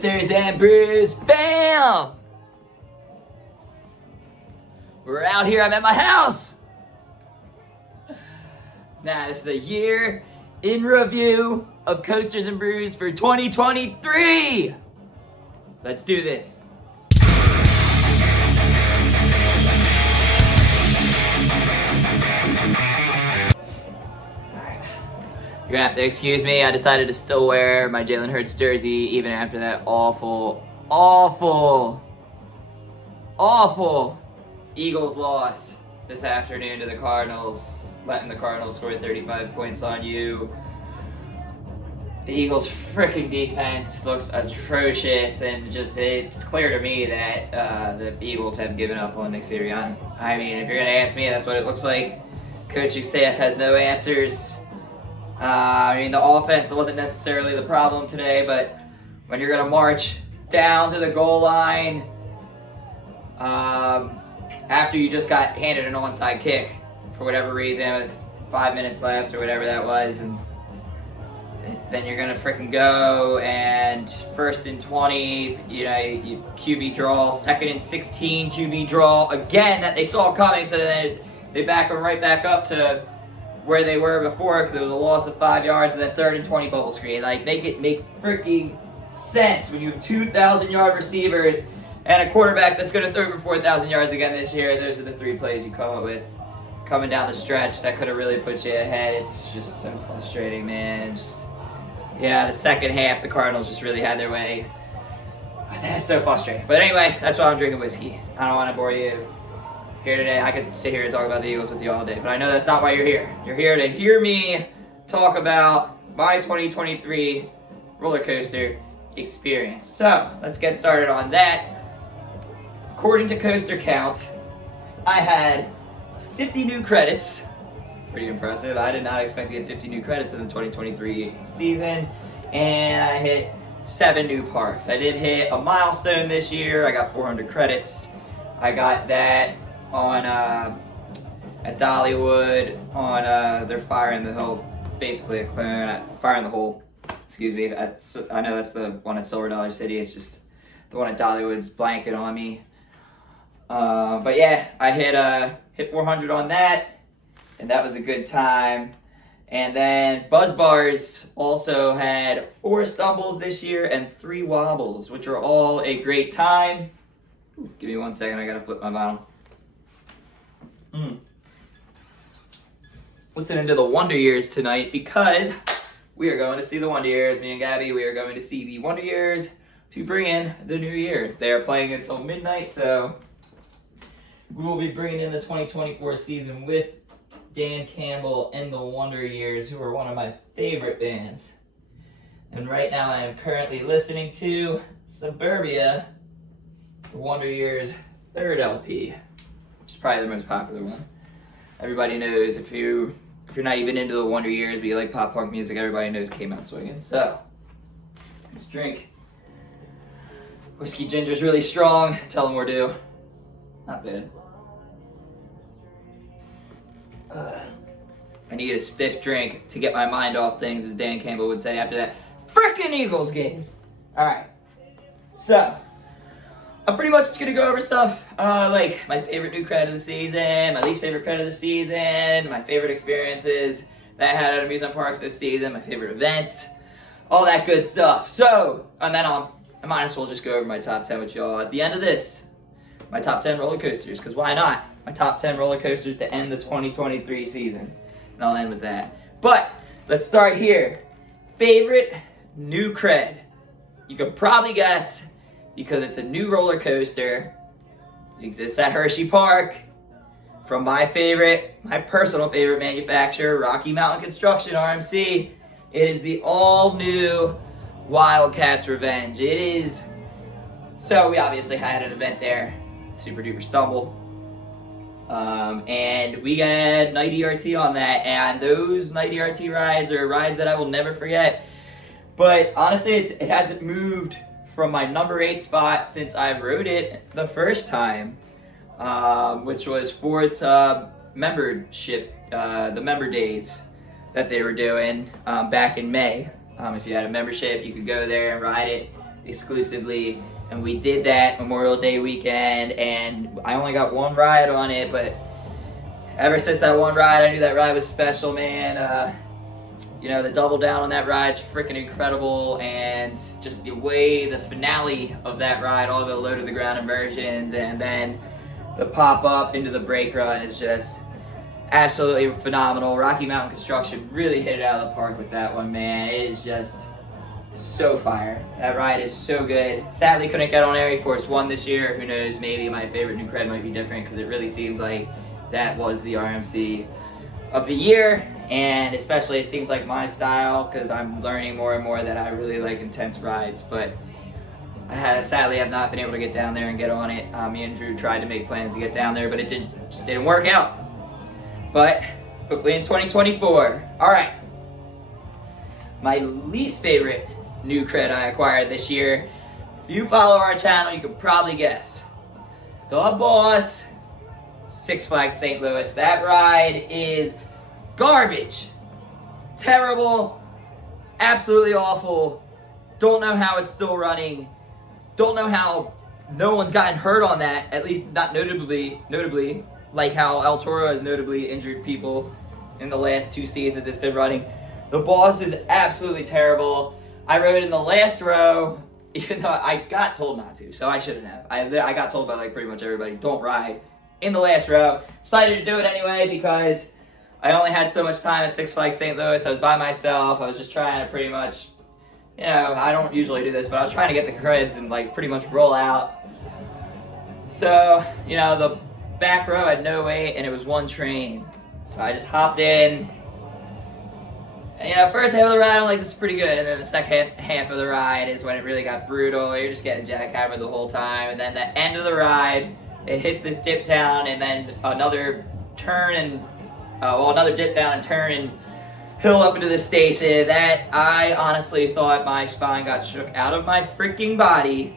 Coasters and Brews fam! We're out here, I'm at my house! Now, this is a year in review of Coasters and Brews for 2023! Let's do this. You're gonna have to excuse me, I decided to still wear my Jalen Hurts jersey even after that awful Eagles loss this afternoon to the Cardinals, letting the Cardinals score 35 points on you. The Eagles' freaking defense looks atrocious, and just it's clear to me that the Eagles have given up on Nick Sirianni. I mean, if you're gonna ask me, that's what it looks like. Coaching staff has no answers. I mean, the offense wasn't necessarily the problem today, but when you're going to march down to the goal line after you just got handed an onside kick for whatever reason with 5 minutes left or whatever that was, and then you're going to freaking go and 1st and 20, you QB draw, 2nd and 16 QB draw again that they saw coming, so then they back them right back up to where they were before because there was a loss of 5 yards, and then 3rd and 20 bubble screen. Like, make it make freaking sense when you have 2,000-yard receivers and a quarterback that's going to throw for 4,000 yards again this year. Those are the 3 plays you come up with coming down the stretch that could have really put you ahead. It's just so frustrating, man. The second half, the Cardinals just really had their way. That's so frustrating. But anyway, that's why I'm drinking whiskey. I don't want to bore you here today. I could sit here and talk about the Eagles with you all day, but I know that's not why you're here. You're here to hear me talk about my 2023 roller coaster experience. So let's get started on that. According to Coaster Count, I had 50 new credits. Pretty impressive. I did not expect to get 50 new credits in the 2023 season, and I hit 7 new parks. I did hit a milestone this year. I got 400 credits. I got that on at Dollywood on their Fire in the Hill, basically a clone at Fire in the Hole. Excuse me. I know that's the one at Silver Dollar City. It's just the one at Dollywood's blanket on me. But yeah, I hit 400 on that, and that was a good time. And then Buzz Bars also had 4 stumbles this year and 3 wobbles, which were all a great time. Ooh, give me 1 second. I gotta flip my bottle. Listening to the Wonder Years tonight because we are going to see the Wonder Years. Me and Gabby, we are going to see the Wonder Years to bring in the new year. They are playing until midnight, so we will be bringing in the 2024 season with Dan Campbell and the Wonder Years, who are one of my favorite bands. And right now I am currently listening to Suburbia, the Wonder Years' 3rd LP. Which is probably the most popular one. Everybody knows if you're not even into the Wonder Years, but you like pop punk music, everybody knows Came Out Swinging. So, let's drink. Whiskey ginger's really strong. Tell them we're due. Not bad. I need a stiff drink to get my mind off things, as Dan Campbell would say after that frickin' Eagles game. Alright. So, I'm pretty much just going to go over stuff like my favorite new credit of the season, my least favorite credit of the season, my favorite experiences that I had at amusement parks this season, my favorite events, all that good stuff. So, and then I might as well just go over my top 10 with y'all at the end of this. My top 10 roller coasters, because why not? My top 10 roller coasters to end the 2023 season. And I'll end with that. But, let's start here. Favorite new cred. You can probably guess, because it's a new roller coaster. It exists at Hershey Park. From my personal favorite manufacturer, Rocky Mountain Construction, RMC. It is the all-new Wildcats Revenge. It is... So we obviously had an event there, Super Duper Stumble. And we had Night ERT on that, and those Night ERT rides are rides that I will never forget. But honestly, it hasn't moved from my number 8 spot since I rode it the first time, which was for its membership, the member days that they were doing back in May. If you had a membership, you could go there and ride it exclusively, and we did that Memorial Day weekend, and I only got one ride on it, but ever since that one ride, I knew that ride was special, man. The double down on that ride's freaking incredible, and just the way the finale of that ride, all the low to the ground inversions, and then the pop up into the brake run is just absolutely phenomenal. Rocky Mountain Construction really hit it out of the park with that one, man. It is just so fire. That ride is so good. Sadly, couldn't get on Air Force One this year. Who knows? Maybe my favorite new cred might be different, because it really seems like that was the RMC of the year, and especially it seems like my style, because I'm learning more and more that I really like intense rides. But sadly have not been able to get down there and get on it. Me and Drew tried to make plans to get down there, but it just didn't work out. But hopefully in 2024. All right. My least favorite new cred I acquired this year. If you follow our channel, you could probably guess. The Boss, Six Flags St. Louis. That ride is garbage. Terrible. Absolutely awful. Don't know how it's still running. Don't know how no one's gotten hurt on that, at least not notably, like how El Toro has notably injured people in the last 2 seasons it's been running. The Boss is absolutely terrible. I rode in the last row, even though I got told not to, so I shouldn't have. I got told by like pretty much everybody, don't ride in the last row. Decided to do it anyway because I only had so much time at Six Flags St. Louis. I was by myself. I was just trying to pretty much, I don't usually do this, but I was trying to get the creds and like pretty much roll out. So, the back row had no wait, and it was one train. So I just hopped in. And, first half of the ride, I'm like, this is pretty good. And then the second half of the ride is when it really got brutal. You're just getting jackhammered the whole time. And then the end of the ride, it hits this dip down, and then another turn and, another dip down and turn and hill up into the station. That I honestly thought my spine got shook out of my freaking body.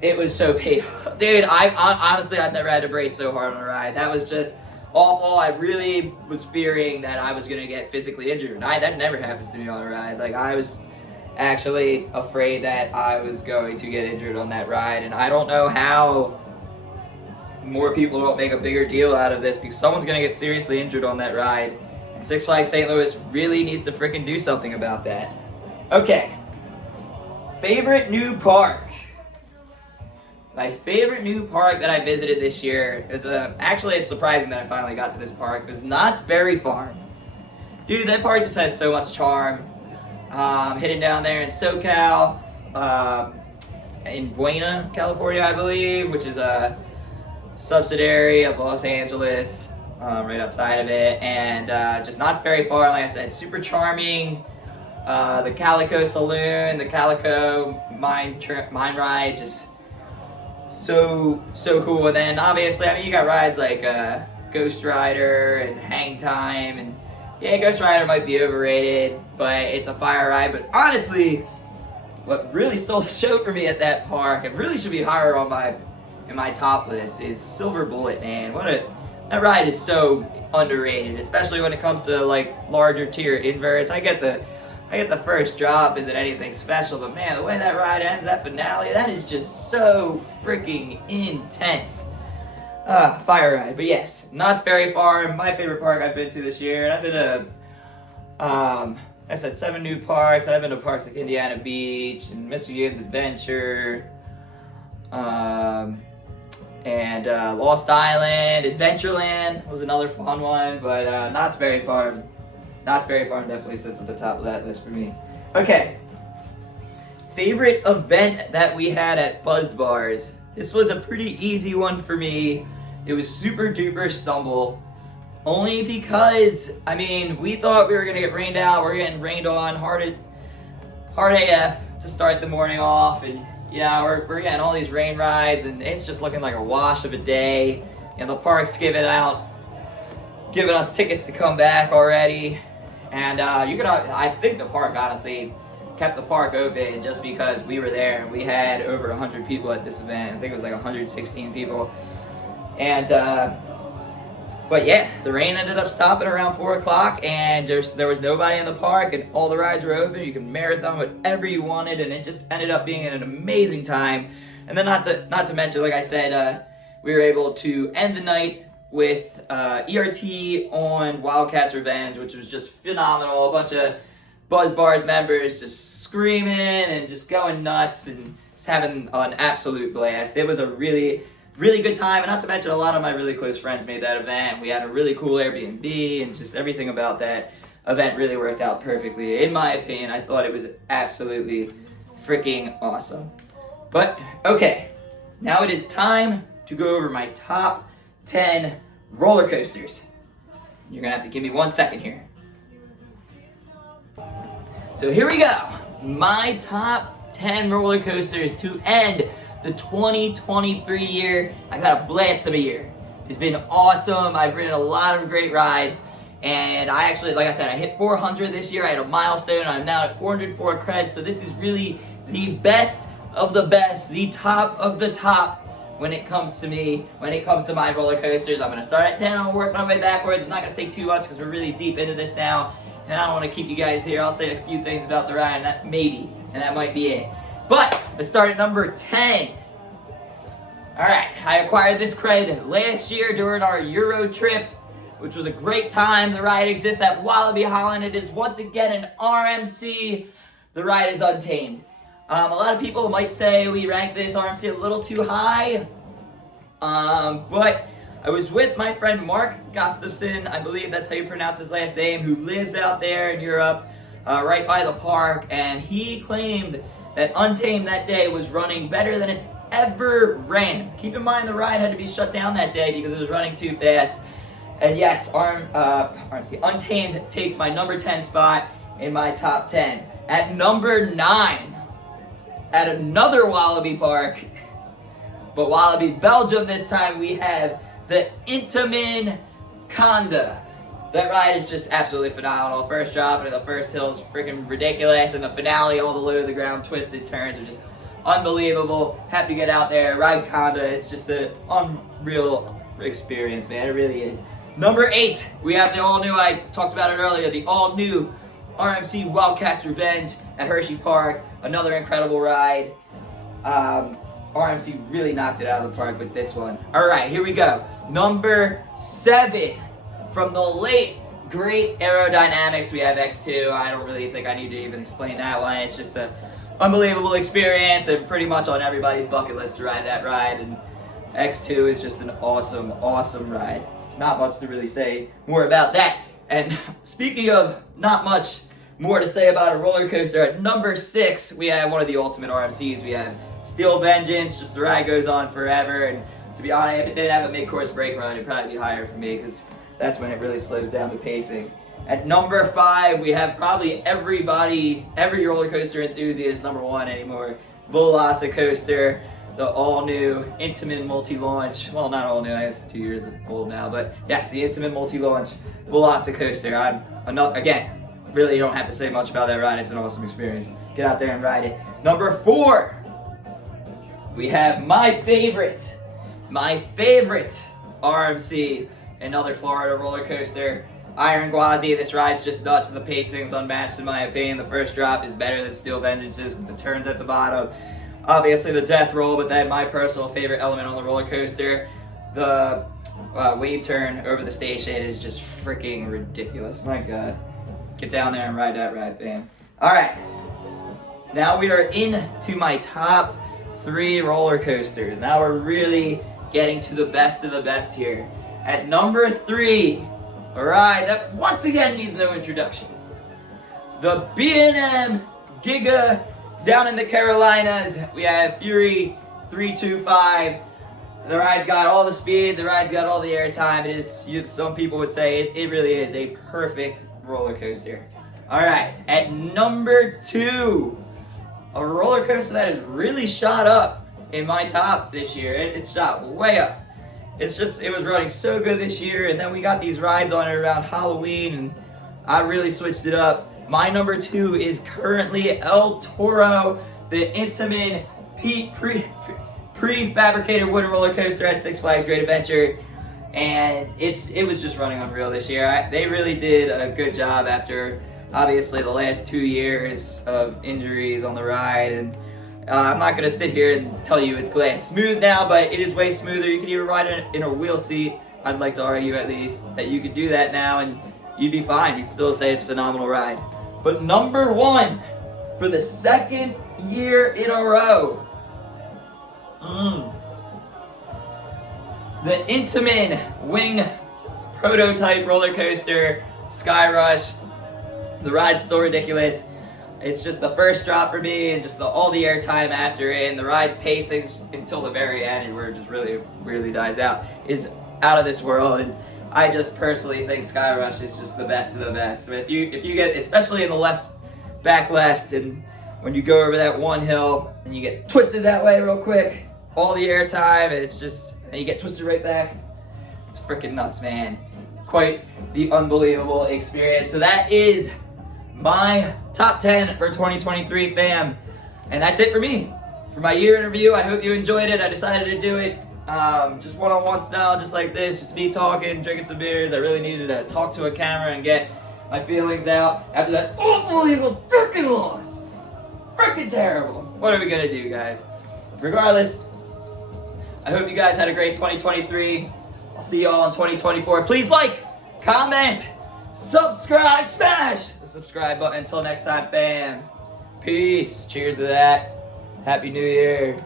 It was so painful. Dude, honestly, I've never had to brace so hard on a ride. That was just awful. I really was fearing that I was going to get physically injured. That never happens to me on a ride. Like, I was actually afraid that I was going to get injured on that ride. And I don't know how more people don't make a bigger deal out of this, because someone's going to get seriously injured on that ride. And Six Flags St. Louis really needs to freaking do something about that. Okay. Favorite new park. My favorite new park that I visited this year is actually, it's surprising that I finally got to this park. It was Knott's Berry Farm. Dude, that park just has so much charm. Hidden down there in SoCal, in Buena, California, I believe, which is a subsidiary of Los Angeles, right outside of it. And just Knott's Berry Farm, like I said, super charming. The Calico Saloon, the Calico mine ride, just so cool. And then obviously, you got rides like Ghost Rider and Hang Time, and yeah, Ghost Rider might be overrated, but it's a fire ride. But honestly, what really stole the show for me at that park, and really should be higher on my top list, is Silver Bullet, man. That ride is so underrated, especially when it comes to like larger tier inverts. I get the first drop isn't anything special, but man, the way that ride ends, that finale, that is just so freaking intense. Fire ride. But yes, Knott's Berry Farm, my favorite park I've been to this year. And I've been to, I said 7 new parks. I've been to parks like Indiana Beach and Mr. Yin's Adventure, and Lost Island, Adventureland was another fun one. But Knott's Berry Farm definitely sits at the top of that list for me. Okay. Favorite event that we had at Buzz Bars. This was a pretty easy one for me. It was Super Duper Stumble. Only because, we thought we were going to get rained out. We're getting rained on hard AF to start the morning off. And, we're getting all these rain rides, and it's just looking like a wash of a day. The park's giving us tickets to come back already. And I think the park honestly kept the park open just because we were there, and we had over 100 people at this event. I think it was like 116 people. And But yeah, the rain ended up stopping around 4 o'clock, and there was nobody in the park, and all the rides were open. You could marathon whatever you wanted, and it just ended up being an amazing time. And then not to mention, like I said, we were able to end the night with ERT on Wildcats Revenge, which was just phenomenal. A bunch of Buzz Bars members just screaming and just going nuts and just having an absolute blast. It was a really good time, and not to mention a lot of my really close friends made that event. We had a really cool Airbnb, and just everything about that event really worked out perfectly. In my opinion, I thought it was absolutely freaking awesome. But okay, now it is time to go over my top 10 roller coasters. You're gonna have to give me 1 second here. So here we go. My top 10 roller coasters to end the 2023 year. I got a blast of a year. It's been awesome. I've ridden a lot of great rides, and I actually, like I said, I hit 400 this year. I had a milestone. I'm now at 404 credits, so this is really the best of the best, the top of the top when it comes to my roller coasters. I'm gonna start at 10, I'm gonna work my way backwards. I'm not gonna say too much because we're really deep into this now, and I don't want to keep you guys here. I'll say a few things about the ride, and that might be it. But let's start at number 10. Alright, I acquired this cred last year during our Euro trip, which was a great time. The ride exists at Wallaby Holland. It is once again an RMC. The ride is Untamed. A lot of people might say we rank this RMC a little too high, but I was with my friend Mark Gustafson, I believe that's how you pronounce his last name, who lives out there in Europe, right by the park, and he claimed that Untamed that day was running better than it's ever ran. Keep in mind the ride had to be shut down that day because it was running too fast. And yes, Untamed takes my number 10 spot in my top 10. At number 9, at another Wallaby park, but Wallaby Belgium this time, we have the Intamin Conda. That ride is just absolutely phenomenal. First drop into the first hill is freaking ridiculous, and the finale, all the low to the ground twisted turns are just unbelievable. Happy to get out there, ride Conda. It's just an unreal experience, man. It really is. Number 8, we have the all-new, I talked about it earlier, the all-new RMC Wildcats Revenge at Hershey Park. Another incredible ride. RMC really knocked it out of the park with this one. Alright, here we go. Number 7. From the late, great Aerodynamics, we have X2. I don't really think I need to even explain that one. It's just an unbelievable experience, and pretty much on everybody's bucket list to ride that ride. And X2 is just an awesome, awesome ride. Not much to really say more about that. And speaking of not much more to say about a roller coaster, at number 6, we have one of the ultimate RMCs. We have Steel Vengeance. Just the ride goes on forever. And to be honest, if it didn't have a mid-course brake run, it'd probably be higher for me because that's when it really slows down the pacing. At number 5, we have probably every roller coaster enthusiast number 1 anymore, Velocicoaster, the all-new Intamin multi-launch. Well, not all-new, I guess it's 2 years old now, but yes, the Intamin multi-launch Velocicoaster. Again, really don't have to say much about that ride. It's an awesome experience. Get out there and ride it. Number 4, we have my favorite RMC, another Florida roller coaster, Iron Gwazi. This ride's just nuts. The pacing's unmatched in my opinion. The first drop is better than Steel Vengeance's with the turns at the bottom. Obviously the death roll, but then my personal favorite element on the roller coaster, the wave turn over the station is just freaking ridiculous. My God. Get down there and ride that ride, fam. Alright. Now we are into my top 3 roller coasters. Now we're really getting to the best of the best here. At number 3, a ride that once again needs no introduction. The B&M Giga down in the Carolinas. We have Fury 325. The ride's got all the speed, the ride's got all the airtime. It is, some people would say, it really is a perfect roller coaster. Alright, at number 2, a roller coaster that has really shot up in my top this year. It shot way up. It was running so good this year, and then we got these rides on it around Halloween, and I really switched it up. My number 2 is currently El Toro, the Intamin prefabricated wooden roller coaster at Six Flags Great Adventure. and it was just running unreal this year. They really did a good job after obviously the last 2 years of injuries on the ride, and I'm not going to sit here and tell you it's glass smooth now, but it is way smoother. You can even ride it in a wheel seat. I'd like to argue at least that you could do that now and you'd be fine. You'd still say it's a phenomenal ride. But number one, for the second year in a row, the Intamin Wing prototype roller coaster, Sky Rush. The ride's still ridiculous. It's just the first drop for me, and just all the airtime after it, and the ride's pacing until the very end, where it just really dies out, is out of this world. And I just personally think Sky Rush is just the best of the best. So if you get, especially in the back left, and when you go over that one hill and you get twisted that way real quick, all the airtime, and it's just, and you get twisted right back. It's freaking nuts, man. Quite the unbelievable experience. So that is my top 10 for 2023, fam. And that's it for me. For my year in review, I hope you enjoyed it. I decided to do it just one-on-one style, just like this, just me talking, drinking some beers. I really needed to talk to a camera and get my feelings out after that awful Eagles freaking loss. Freaking terrible. What are we gonna do, guys? Regardless, I hope you guys had a great 2023. I'll see y'all in 2024. Please like, comment, subscribe, smash the subscribe button. Until next time, fam. Peace. Cheers to that. Happy New Year.